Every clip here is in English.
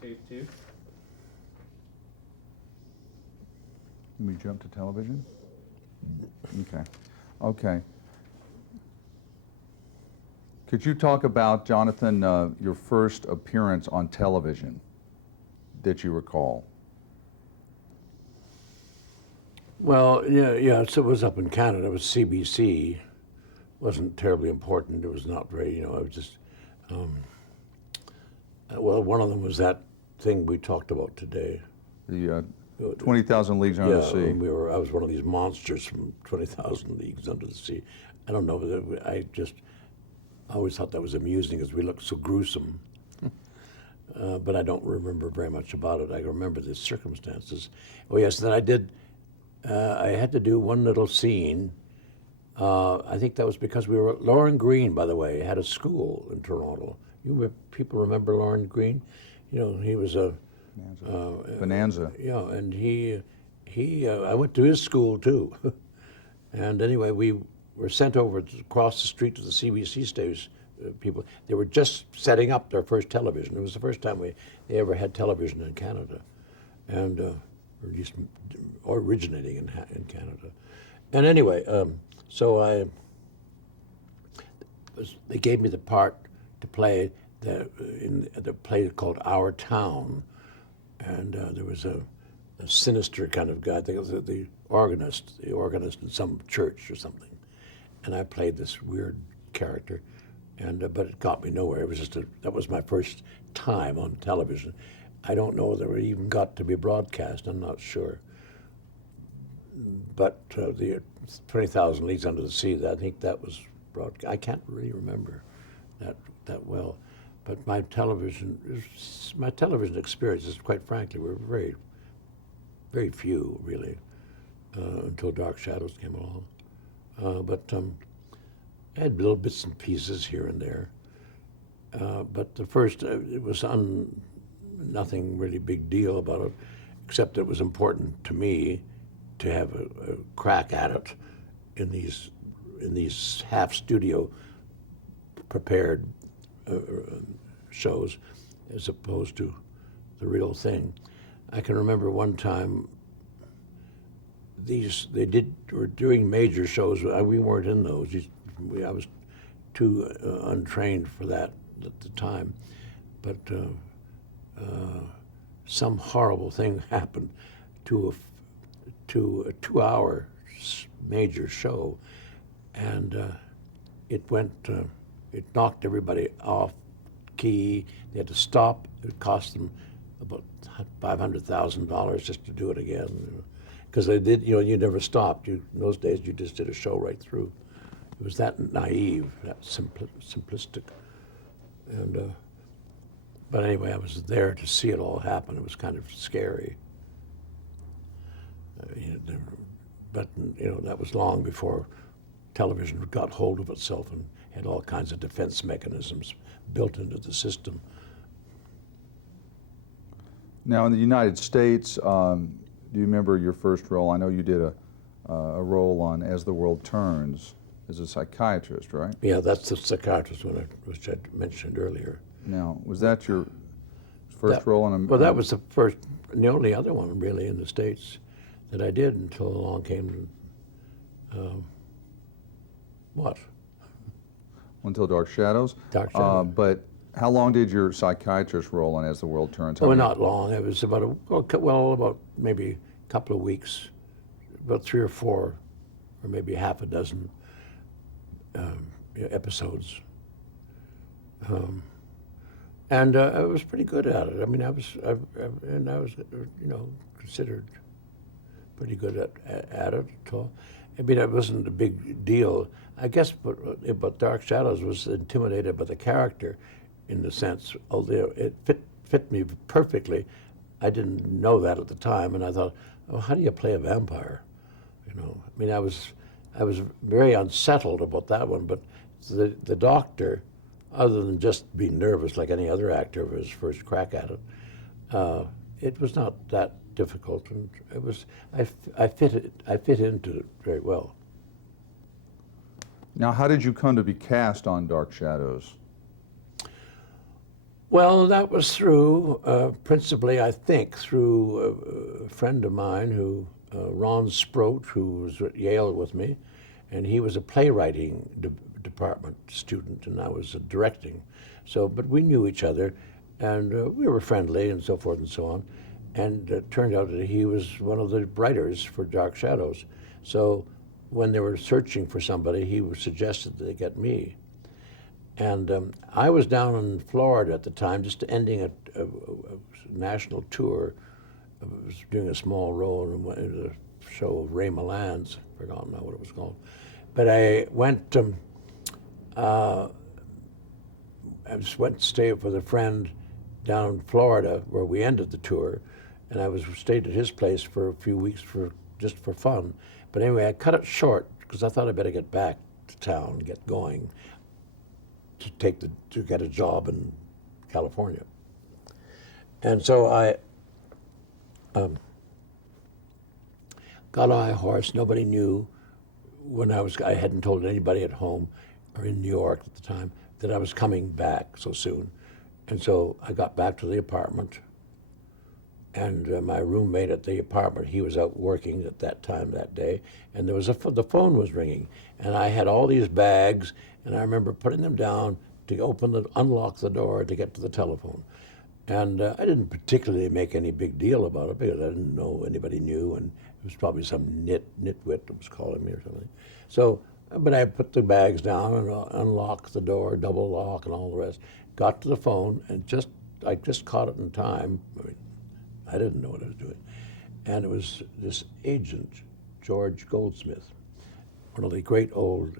tape too. Can we jump to television? Okay. Okay. Could you talk about, Jonathan, your first appearance on television that you recall? Well, yeah, so it was up in Canada. It was CBC. Wasn't terribly important. It was not very, I was just, well, one of them was that thing we talked about today. The 20,000 Leagues Under the Sea. I was one of these monsters from 20,000 Leagues Under the Sea. I don't know, I always thought that was amusing because we looked so gruesome. But I don't remember very much about it. I remember the circumstances. Oh yes, then I had to do one little scene. I think that was because Lauren Green, by the way, had a school in Toronto. People remember Lauren Green? He was a Bonanza. Yeah, and I went to his school too. And anyway, we were sent over across the street to the CBC station. People, they were just setting up their first television. It was the first time they ever had television in Canada, and or at least originating in Canada. And anyway, so they gave me the part to play in the play called Our Town, and there was a sinister kind of guy. I think it was the organist in some church or something, and I played this weird character, but it got me nowhere. It was that was my first time on television. I don't know whether it even got to be broadcast. I'm not sure. But the 20,000 Leagues Under the Sea, I think that was broadcast. I can't really remember that well. But my television experiences, quite frankly, were very, very few, really, until Dark Shadows came along. But I had little bits and pieces here and there. But the first, it was nothing really big deal about it, except that it was important to me to have a crack at it in these half studio prepared shows, as opposed to the real thing. I can remember one time were doing major shows. We weren't in those. I was too untrained for that at the time, but some horrible thing happened to a 2-hour major show, and it knocked everybody off key. They had to stop. It cost them about $500,000 just to do it again, because they did. You never stopped. In those days, you just did a show right through. It was that naive, that simplistic, and. But anyway, I was there to see it all happen. It was kind of scary. But that was long before television got hold of itself and had all kinds of defense mechanisms built into the system. Now, in the United States, do you remember your first role? I know you did a role on As the World Turns as a psychiatrist, right? Yeah, that's the psychiatrist which I mentioned earlier. Now, was that your first role on a... Well, that was the first and the only other one, really, in the States that I did until along came what? Until Dark Shadows? Dark Shadows. But how long did your psychiatrist role on As the World Turns? Well, not long. It was about about maybe a couple of weeks, about 3 or 4, or maybe half a dozen episodes. And I was pretty good at it. I mean, I was considered pretty good at it at all. I mean, it wasn't a big deal. I guess, but Dark Shadows was intimidated by the character, in the sense, although it fit me perfectly. I didn't know that at the time, and I thought, oh, how do you play a vampire? I mean, I was very unsettled about that one. But the doctor, other than just being nervous like any other actor of his first crack at it was not that difficult, and it was I fit into it very well. Now, how did you come to be cast on Dark Shadows? Well, that was through, principally, I think, through a friend of mine who, Ron Sproat, who was at Yale with me, and he was a playwriting department student, and I was directing. So, but we knew each other, and we were friendly, and so forth and so on. And it turned out that he was one of the writers for Dark Shadows. So, when they were searching for somebody, he suggested that they get me. And I was down in Florida at the time, just ending a national tour. I was doing a small role in a show of Ray Milland's, forgotten now what it was called. But I went, I just went to stay with a friend down in Florida where we ended the tour, and I stayed at his place for a few weeks just for fun. But anyway, I cut it short because I thought I better get back to town and get going to get a job in California. And so I got on my horse. Nobody knew I hadn't told anybody at home or in New York at the time that I was coming back so soon. And so I got back to the apartment, and my roommate at the apartment, he was out working at that time that day, and the phone was ringing, and I had all these bags, and I remember putting them down to unlock the door to get to the telephone. And I didn't particularly make any big deal about it because I didn't know anybody knew, and it was probably some nitwit that was calling me or something. So, but I put the bags down and unlocked the door, double lock and all the rest, got to the phone, and I just caught it in time. I mean, I didn't know what I was doing. And it was this agent, George Goldsmith, one of the great old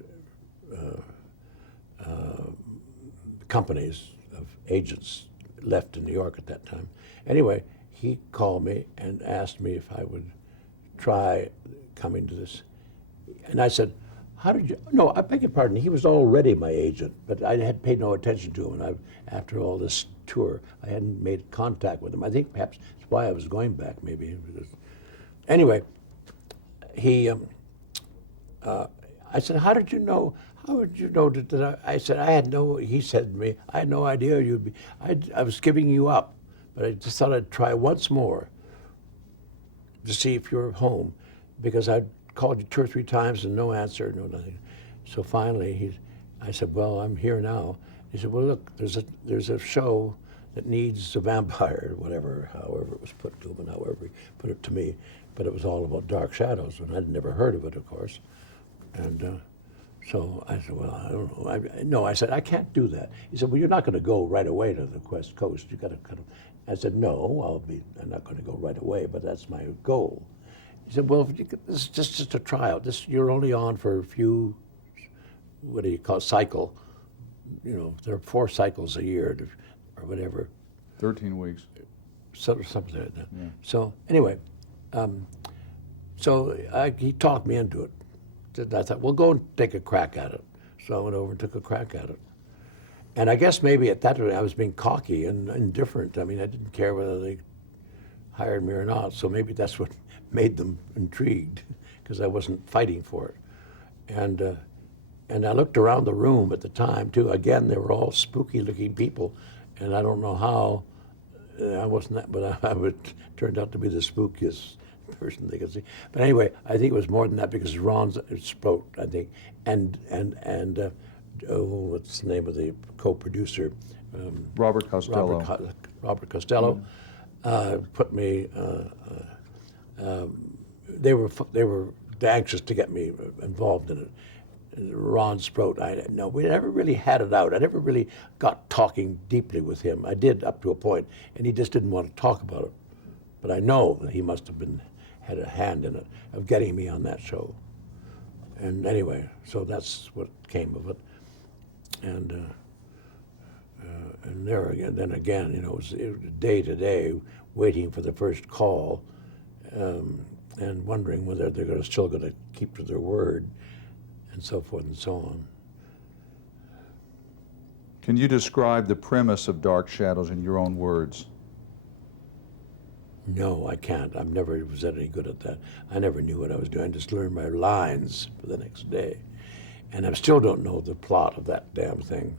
companies of agents left in New York at that time. Anyway, he called me and asked me if I would try coming to this. And I said, how did you, no, I beg your pardon, he was already my agent, but I had paid no attention to him. And after all this tour, I hadn't made contact with him. I think perhaps that's why I was going back, maybe. Anyway, I said, how would you know that I said, he said to me, I had no idea you'd be, I was giving you up, but I just thought I'd try once more to see if you were home, because I'd called you 2 or 3 times and no answer, no nothing. So finally, I said, well, I'm here now. He said, well, look, there's a show that needs a vampire, however it was put to him and however he put it to me, but it was all about Dark Shadows, and I'd never heard of it, of course. And so I said, well, I don't know. I said, I can't do that. He said, well, you're not going to go right away to the West Coast. You got to kind of. I said, no, I'm not going to go right away, but that's my goal. He said, well, this is just a tryout. You're only on for a few, what do you call it, cycle. You know, there are 4 cycles a year or whatever. 13 weeks. Something like that. Yeah. So anyway, he talked me into it. I thought, well, go and take a crack at it. So I went over and took a crack at it. And I guess maybe at that time I was being cocky and indifferent. I mean, I didn't care whether they hired me or not. So maybe that's what made them intrigued, because I wasn't fighting for it. And I looked around the room at the time, too. Again, they were all spooky-looking people. And I don't know how, I wasn't that, but I turned out to be the spookiest person they could see. But anyway, I think it was more than that, because Ron spoke, I think, and what's the name of the co-producer? Robert Costello. Robert Costello put me. They were anxious to get me involved in it. Ron Sproat, we never really had it out. I never really got talking deeply with him. I did up to a point, and he just didn't want to talk about it. But I know that he must have had a hand in it, of getting me on that show. And anyway, so that's what came of it. And there again, then again, it was day to day, waiting for the first call, and wondering whether they're still going to keep to their word, and so forth and so on. Can you describe the premise of Dark Shadows in your own words? No, I can't. I've never was any good at that. I never knew what I was doing. I just learned my lines for the next day. And I still don't know the plot of that damn thing.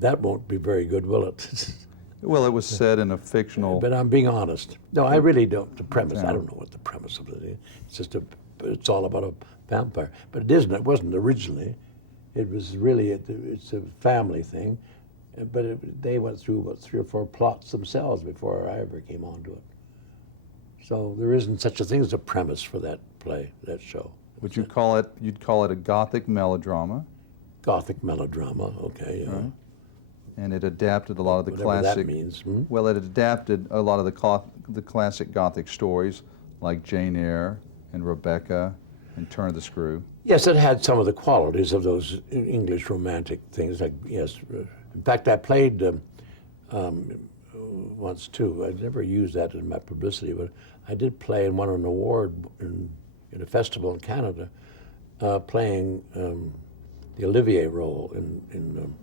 That won't be very good, will it? Well, it was set in a fictional. But I'm being honest. No, I really don't. The premise, Yeah. I don't know what the premise of it is. It's just it's all about a vampire. But it isn't. It wasn't originally. It was really, it's a family thing. But they went through about 3 or 4 plots themselves before I ever came onto it. So there isn't such a thing as a premise for that play, that show. Would you call it? You'd call it a gothic melodrama, Gothic melodrama, okay, yeah. right? And it adapted a lot of the Whatever classic. that means. Hmm? Well, it adapted a lot of the classic Gothic stories, like Jane Eyre and Rebecca and Turn of the Screw. Yes, it had some of the qualities of those English romantic things. Like yes, in fact, I played once too. I never used that in my publicity, but I did play and won an award in a festival in Canada, playing the Olivier role in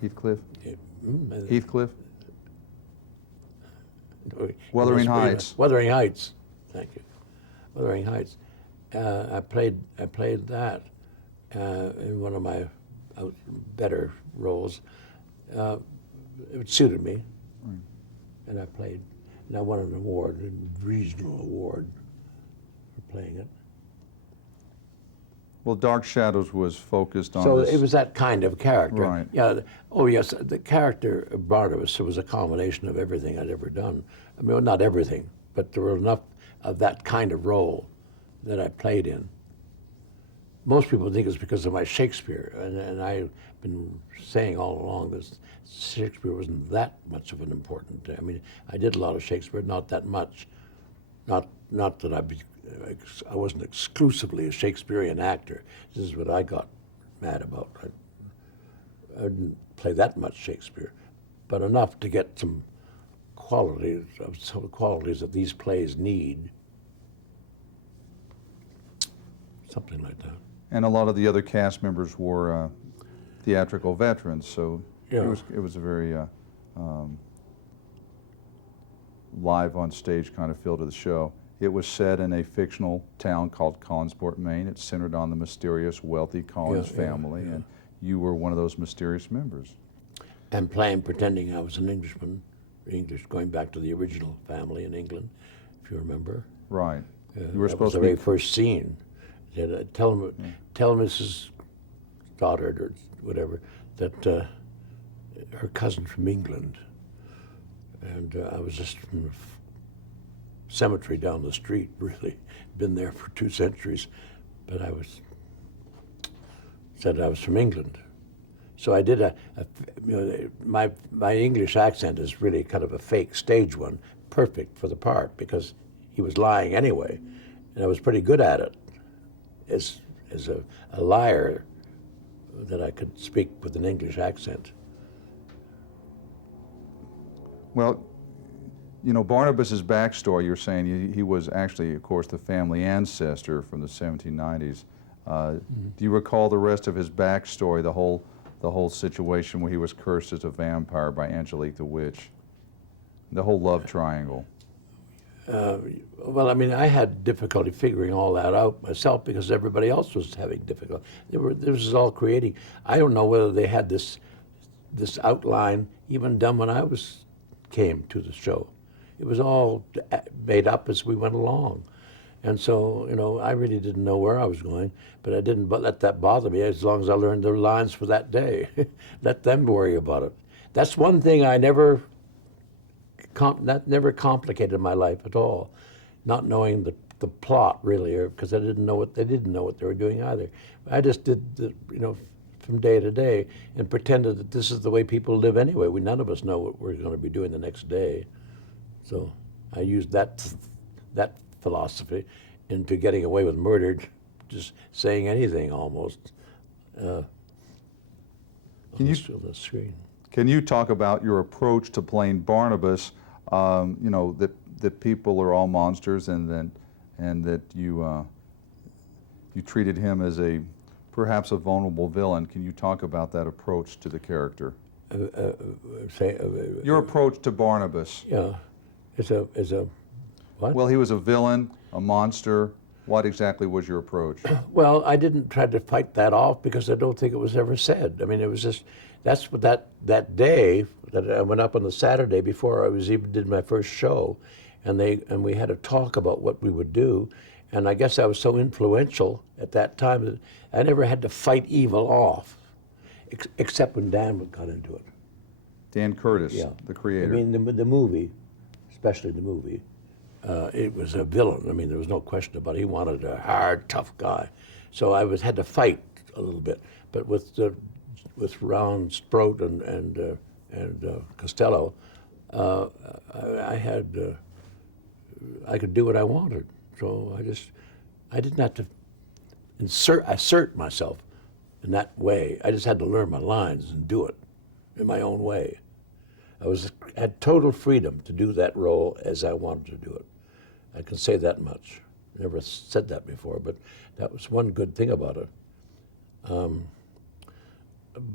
Heathcliff. mm, Heathcliff. uh, Wuthering Heights. Wuthering Heights. Thank you. Wuthering Heights. I played that in one of my better roles. It suited me, and I played. And I won an award, a regional award, for playing it. Well, Dark Shadows was focused on So this. it was that kind of character. Right. Yeah. Oh yes, the character of Barnabas was a combination of everything I'd ever done. I mean, well, not everything, but there were enough of that kind of role that I played in. Most people think it's because of my Shakespeare, and I've been saying all along that Shakespeare wasn't that much of an important. I mean, I did a lot of Shakespeare, not that much. Not that I wasn't exclusively a Shakespearean actor. This is what I got mad about. I didn't play that much Shakespeare, but enough to get some qualities that these plays need. Something like that. And a lot of the other cast members were theatrical veterans, so Yeah. it was a very live on stage kind of feel to the show. It was set in a fictional town called Collinsport, Maine. It's centered on the mysterious, wealthy Collins family, and you were one of those mysterious members. And pretending I was an Englishman, English, going back to the original family in England, if you remember. Right. You were That supposed was to the very be. first scene. Said, tell Mrs. Goddard or whatever that her cousin from England, and I was just from the cemetery down the street. Really, been there for 2 centuries, but said I was from England. So I did my English accent is really kind of a fake stage one, perfect for the part because he was lying anyway, and I was pretty good at it. As a liar, that I could speak with an English accent. Well, you know, Barnabas's backstory, you're saying he was actually, of course, the family ancestor from the 1790s. Do you recall the rest of his backstory, the whole situation where he was cursed as a vampire by Angelique the Witch? The whole love triangle. Well, I mean, I had difficulty figuring all that out myself because everybody else was having difficulty. This was all creating. I don't know whether they had this outline even done when I came to the show. It was all made up as we went along. And so, you know, I really didn't know where I was going, but I didn't let that bother me as long as I learned the lines for that day. Let them worry about it. That's one thing I never complicated my life at all, not knowing the plot really, because they didn't know what they were doing either. I just did from day to day and pretended that this is the way people live anyway. None of us know what we're going to be doing the next day, so I used that philosophy into getting away with murder, just saying anything almost. On the screen. Can you talk about your approach to playing Barnabas? You know that people are all monsters, and that you treated him as perhaps a vulnerable villain. Can you talk about that approach to the character? Your approach to Barnabas. Yeah, is a what? Well, he was a villain, a monster, What exactly was your approach? Well, I didn't try to fight that off because I don't think it was ever said. I mean, it was just, that's what that day that I went up on the Saturday before I was even did my first show, and we had a talk about what we would do, and I guess I was so influential at that time that I never had to fight evil off, except when Dan got into it. Dan Curtis, Yeah. the creator. I mean, the movie, especially the movie, it was a villain. I mean, there was no question about it. He wanted a hard, tough guy. So I had to fight a little bit. But with Round Sproat and Costello, I could do what I wanted. So I didn't have to assert myself in that way. I just had to learn my lines and do it in my own way. I had total freedom to do that role as I wanted to do it. I can say that much. Never said that before, but that was one good thing about it.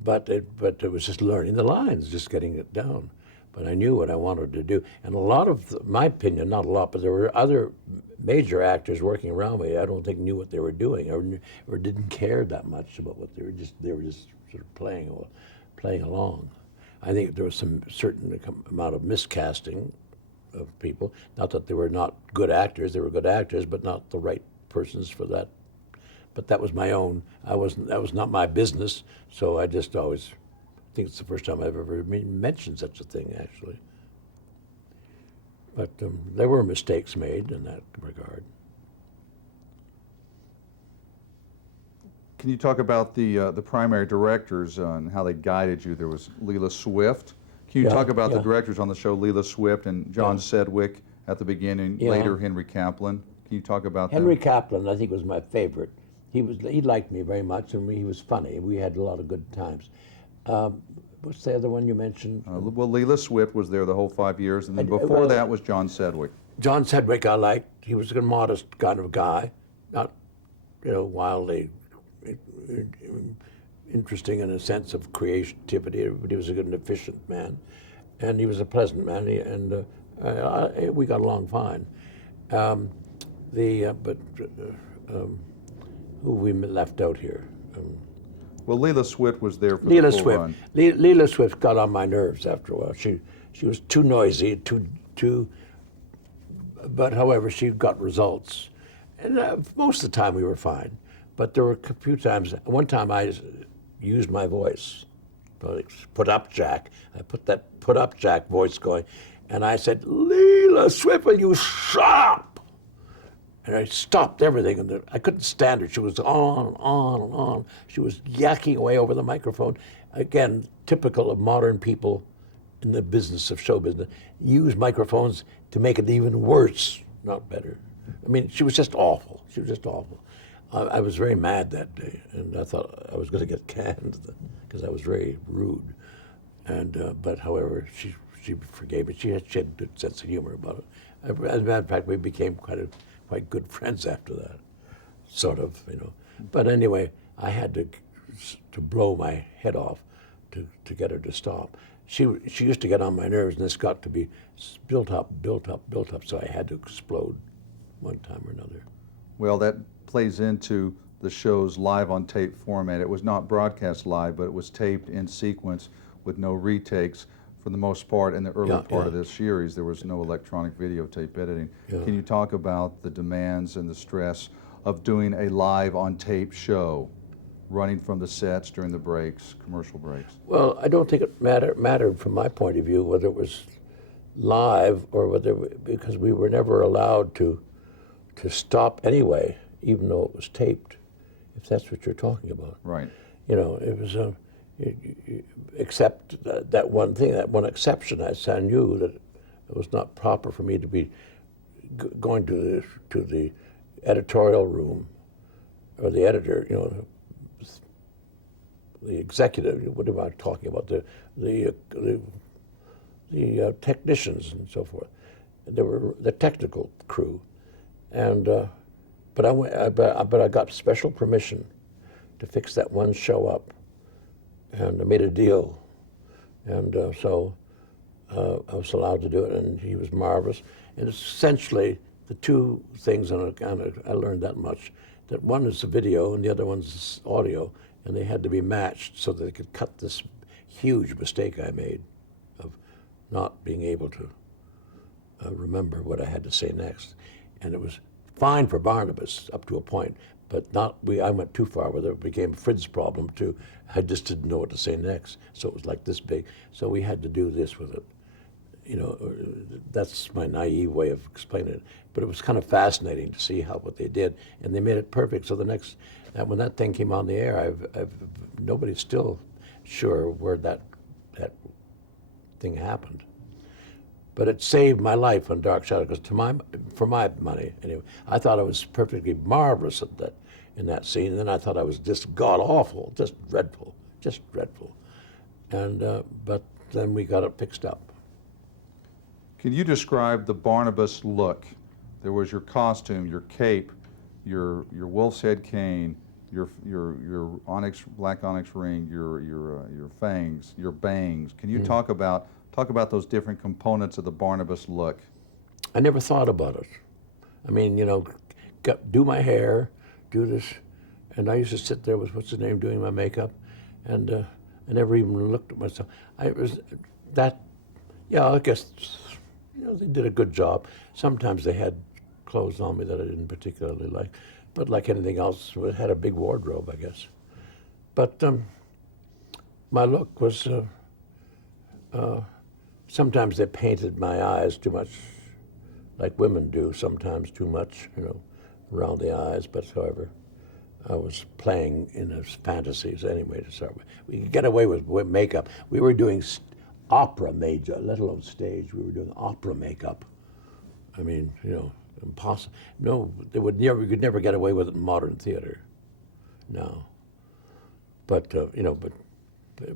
But it was just learning the lines, just getting it down. But I knew what I wanted to do. And a lot of, my opinion, not a lot, but there were other major actors working around me I don't think knew what they were doing or didn't care that much about what they were just sort of playing along. I think there was some certain amount of miscasting of people. Not that they were not good actors, they were good actors, but not the right persons for that. But that was my own, that was not my business, so I just always think it's the first time I've ever mentioned such a thing, actually. But there were mistakes made in that regard. Can you talk about the primary directors and how they guided you? There was Leela Swift. Can you talk about the directors on the show, Leela Swift and John Sedgwick at the beginning, later Henry Kaplan? Can you talk about Henry that? Kaplan, I think, was my favorite. He liked me very much, and he was funny. We had a lot of good times. What's the other one you mentioned? Well, Leela Swift was there the whole 5 years, and then before that was John Sedgwick. John Sedgwick I liked. He was a modest kind of guy, not, wildly interesting in a sense of creativity, but he was a good and efficient man, and he was a pleasant man, we got along fine. Who we left out here? Well, Leela Swift was there for the full run. Leela Swift got on my nerves after a while. She was too noisy, too. But however, she got results, and most of the time we were fine. But there were a few times. One time I used my voice, put up Jack. I put that put up Jack voice going, and I said, "Leela Swift, will you stop?" And I stopped everything, and I couldn't stand her. She was on and on and on. She was yakking away over the microphone. Again, typical of modern people in the business of show business, use microphones to make it even worse, not better. I mean, she was just awful. She was just awful. I was very mad that day, and I thought I was going to get canned because I was very rude. And but however, she forgave me. She had a good sense of humor about it. As a matter of fact, we became quite good friends after that, sort of, But anyway, I had to blow my head off to get her to stop. She used to get on my nerves, and this got to be built up, so I had to explode one time or another. Well, that plays into the show's live on tape format. It was not broadcast live, but it was taped in sequence with no retakes. For the most part, in the early part of this series, there was no electronic videotape editing. Can you talk about the demands and the stress of doing a live on tape show, running from the sets during the breaks, commercial breaks? Well, I don't think it mattered from my point of view whether it was live or because we were never allowed to stop anyway, even though it was taped, if that's what you're talking about. Right. It was except that one thing, that one exception. I knew that it was not proper for me to be going to the editorial room or the editor, the executive. What am I talking about? The technicians and so forth. There were the technical crew, and but I got special permission to fix that one show up. And I made a deal, and so I was allowed to do it, and he was marvelous. And essentially, the two things I learned that much, that one is the video and the other one's audio, and they had to be matched so that they could cut this huge mistake I made of not being able to remember what I had to say next. And it was fine for Barnabas up to a point, but I went too far where it became Frid's problem too. I just didn't know what to say next. So it was like this big. So we had to do this with it. You know, that's my naive way of explaining it. But it was kind of fascinating to see what they did, and they made it perfect. So when that thing came on the air, nobody's still sure where that thing happened. But it saved my life on Dark Shadow, because for my money anyway, I thought I was perfectly marvelous in that scene, and then I thought I was just god awful, just dreadful. And but then we got it fixed up. Can you describe the Barnabas look? There was your costume, your cape, your wolf's head cane, your black onyx ring, your fangs, your bangs. Can you talk about those different components of the Barnabas look? I never thought about it. I mean, you know, do my hair, do this, and I used to sit there with what's his name doing my makeup, and I never even looked at myself. I guess, you know, they did a good job. Sometimes they had clothes on me that I didn't particularly like, but like anything else, it had a big wardrobe, I guess. But my look was, sometimes they painted my eyes too much, like women do sometimes, too much, you know, around the eyes. But however, I was playing in his fantasies anyway to start with. We could get away with makeup. We were doing opera major, let alone stage. We were doing opera makeup. I mean, you know, impossible. No, we could never get away with it in modern theater. No. But you know, but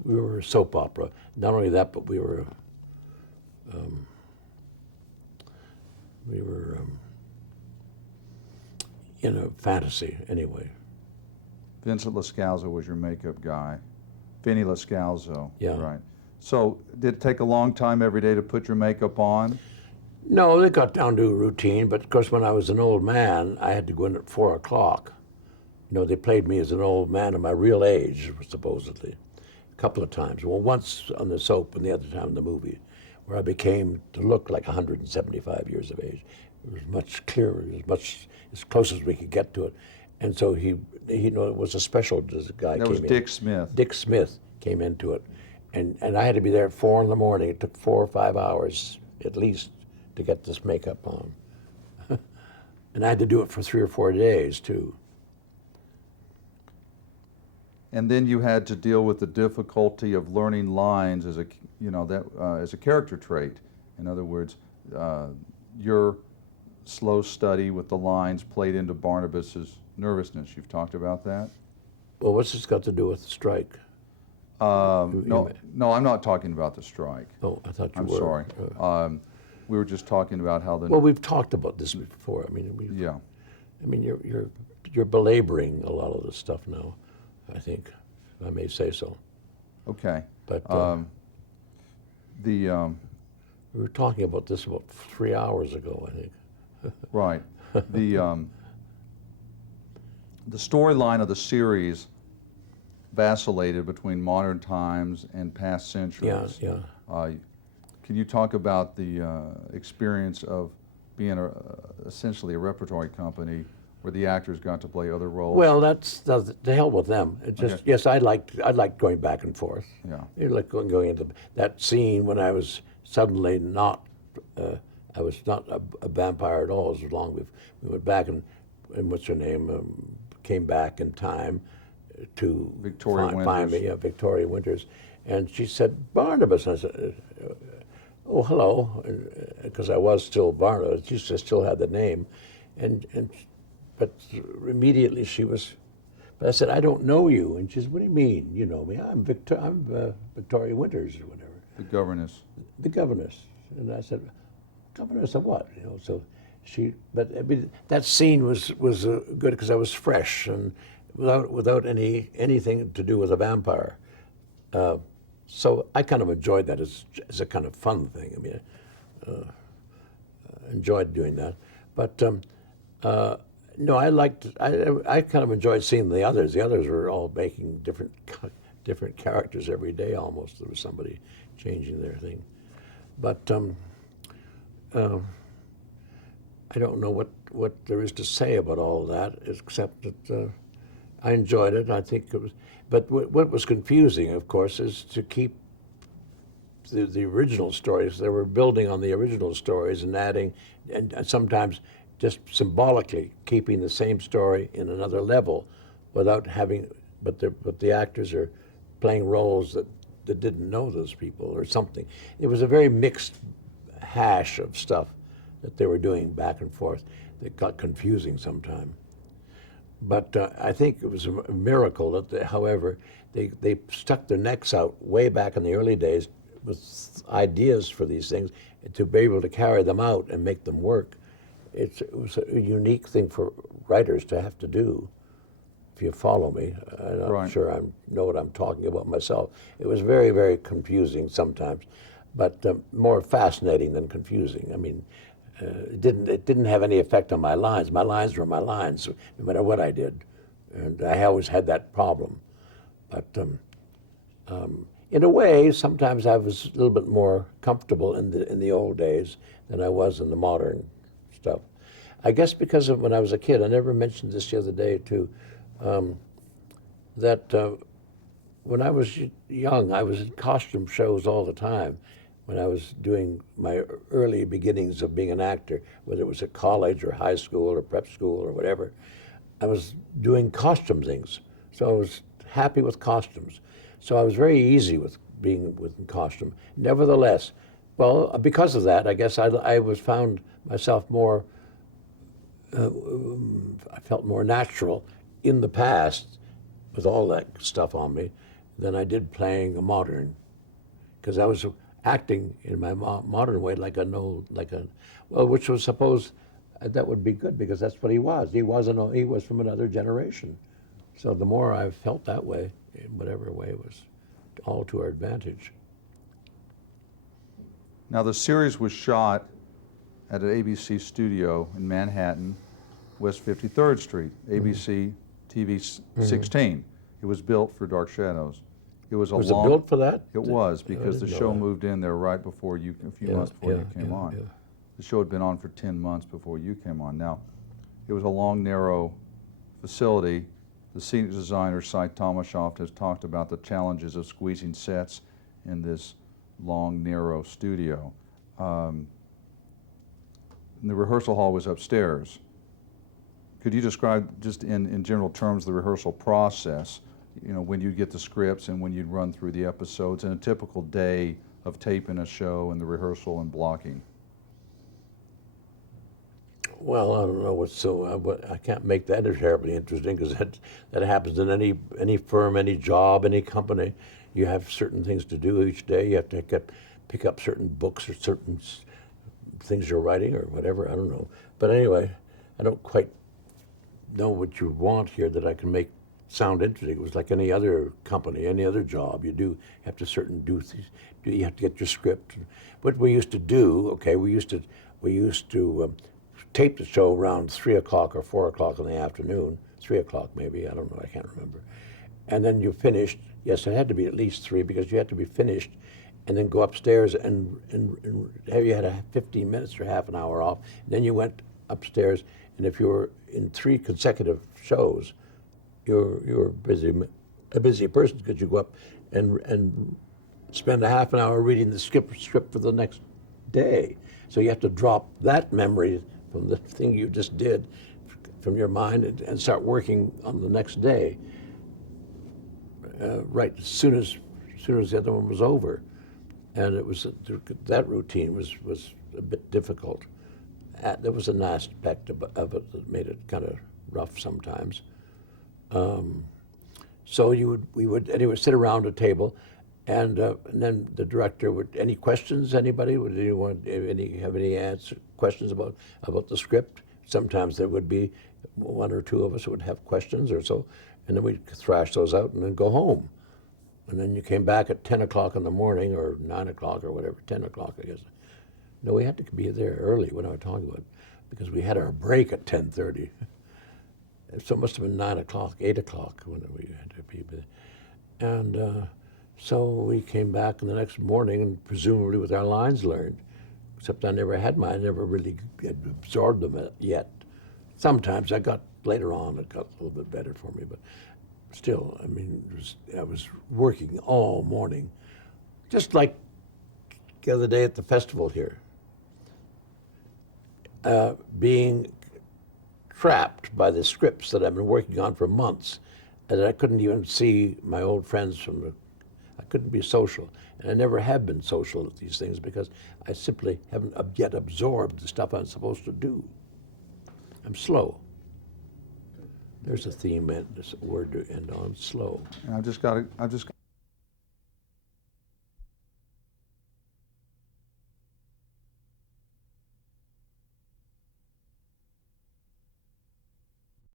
we were a soap opera. Not only that, but we were in a fantasy anyway. Vincent Lascalzo was your makeup guy. Vinny Lascalzo. Yeah. Right. So did it take a long time every day to put your makeup on? No, they got down to a routine, but of course when I was an old man, I had to go in at 4 o'clock. You know, they played me as an old man of my real age, supposedly, a couple of times. Well, once on the soap and the other time in the movie, where I became to look like 175 years of age. It was much clearer, as close as we could get to it. And so he you know, it was a special guy. That was Dick Smith. Dick Smith came into it. And I had to be there at 4 in the morning. It took 4 or 5 hours at least to get this makeup on. And I had to do it for 3 or 4 days too. And then you had to deal with the difficulty of learning lines as a character trait. In other words, your slow study with the lines played into Barnabas's nervousness. You've talked about that? Well, what's this got to do with the strike? No, I'm not talking about the strike. Oh, I thought you I'm were. sorry. We were just talking about how the. Well, we've talked about this before. I mean, yeah. I mean, you're belaboring a lot of this stuff now. I think, if I may say so. Okay. But we were talking about this about 3 hours ago, I think. Right. The storyline of the series vacillated between modern times and past centuries. Yeah. Can you talk about the experience of being essentially a repertory company where the actors got to play other roles? Well, that's the hell with them. It just Okay. Yes, I liked going back and forth. Yeah. You like going into that scene when I was suddenly not. I was not a vampire at all. As long we went back and what's her name came back in time to Victoria find me. Winters. Yeah, Victoria Winters, and she said Barnabas. And I said, "Oh, hello," because I was still Barnabas. She still had the name, but immediately she was. But I said, "I don't know you," and she said, "What do you mean? You know me? I'm Victoria Winters or whatever." The governess. The governess, and I said, "Governess of what?" You know, so she. But I mean, that scene was good because I was fresh and without anything to do with a vampire. So I kind of enjoyed that as a kind of fun thing. I mean, enjoyed doing that. But no, I kind of enjoyed seeing the others. The others were all making different characters every day almost. There was somebody changing their thing. But I don't know what there is to say about all of that, except that I enjoyed it. I think it was, but what was confusing, of course, is to keep the original stories. They were building on the original stories and adding, and sometimes just symbolically keeping the same story in another level, without having. But the actors are playing roles that didn't know those people or something. It was a very mixed hash of stuff that they were doing back and forth. That got confusing sometimes. But I think it was a miracle that, however, they stuck their necks out way back in the early days with ideas for these things to be able to carry them out and make them work. It was a unique thing for writers to have to do. If you follow me, I'm not Right. sure I know what I'm talking about myself. It was very, very confusing sometimes, but more fascinating than confusing. I mean, it didn't have any effect on my lines. My lines were my lines, no matter what I did, and I always had that problem. But in a way, sometimes I was a little bit more comfortable in the old days than I was in the modern stuff. I guess because of when I was a kid, I never mentioned this the other day too, that when I was young, I was in costume shows all the time. When I was doing my early beginnings of being an actor, whether it was at college or high school or prep school or whatever, I was doing costume things. So I was happy with costumes. So I was very easy with being with costume. Nevertheless, well, because of that, I guess I was found myself more, I felt more natural in the past with all that stuff on me than I did playing a modern, because I was acting in my modern way well, which was supposed that would be good because that's what he was. He was from another generation. So the more I felt that way, in whatever way, it was all to our advantage. Now, the series was shot at an ABC studio in Manhattan, West 53rd Street, ABC TV 16. It was built for Dark Shadows. It was a Was long. it built for that? It was, because the didn't know show that. moved in there right before you, a few months before you came on. Yeah. The show had been on for 10 months before you came on. Now, it was a long, narrow facility. The scenic designer, Cy Tomashoff, has talked about the challenges of squeezing sets in this long, narrow studio. And the rehearsal hall was upstairs. Could you describe, just in general terms, the rehearsal process? You know, when you get the scripts and when you'd run through the episodes, and a typical day of taping a show and the rehearsal and blocking? Well, I don't know what's so. I can't make that terribly interesting because that happens in any firm, any job, any company. You have certain things to do each day. You have to pick up certain books or certain things you're writing or whatever. I don't know. But anyway, I don't quite know what you want here that I can make sound interesting. It was like any other company, any other job. You have to you have to get your script. What we used to do, okay, we used to tape the show around 3 o'clock or 4 o'clock in the afternoon, 3 o'clock maybe, I don't know, I can't remember. And then you finished, yes, it had to be at least 3 because you had to be finished, and then go upstairs and you had 15 minutes or half an hour off, and then you went upstairs, and if you were in 3 consecutive shows, you're a busy person because you go up and spend a half an hour reading the script for the next day. So you have to drop that memory from the thing you just did from your mind and start working on the next day. Right as soon as the other one was over, and it was that routine was a bit difficult. There was an aspect of it that made it kind of rough sometimes. So we would anyway sit around a table, and then the director would. Any questions? Anybody? Would anyone have any questions about the script? Sometimes there would be 1 or 2 of us who would have questions or so, and then we'd thrash those out and then go home. And then you came back at 10 o'clock in the morning or 9 o'clock or whatever, 10 o'clock I guess. No, we had to be there early. What am I talking about? because we had our break at 10:30. So it must have been 9 o'clock, 8 o'clock when we had to be. And so we came back the next morning, and presumably with our lines learned, except I never had mine. I never really had absorbed them yet. Sometimes later on, it got a little bit better for me, but still, I mean, I was working all morning, just like the other day at the festival here, being trapped by the scripts that I've been working on for months, and I couldn't even see my old friends I couldn't be social, and I never have been social at these things because I simply haven't yet absorbed the stuff I'm supposed to do. I'm slow. There's a theme and a word to end on, slow. And I've just